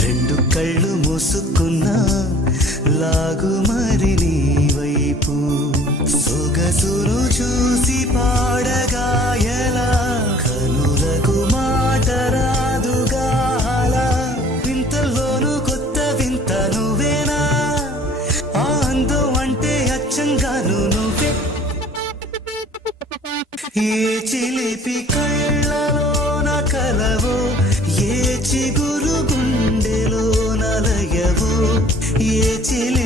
రెండు కళ్ళు మూసుకున్నా లాగు మరి నీ వైపు సొగసును చూసి పాడగా ఎలా కనులకు మాట రాదుగా అలా వింతల్లోనూ కొత్త వింత నువ్వేనా ఆ అందం అంటే అచ్చంగాను నువ్వే ఏ చిలిపి కళ్ళలోన కలవో ఏ చిగురు గుండెలో నలయవో ఏ చిలి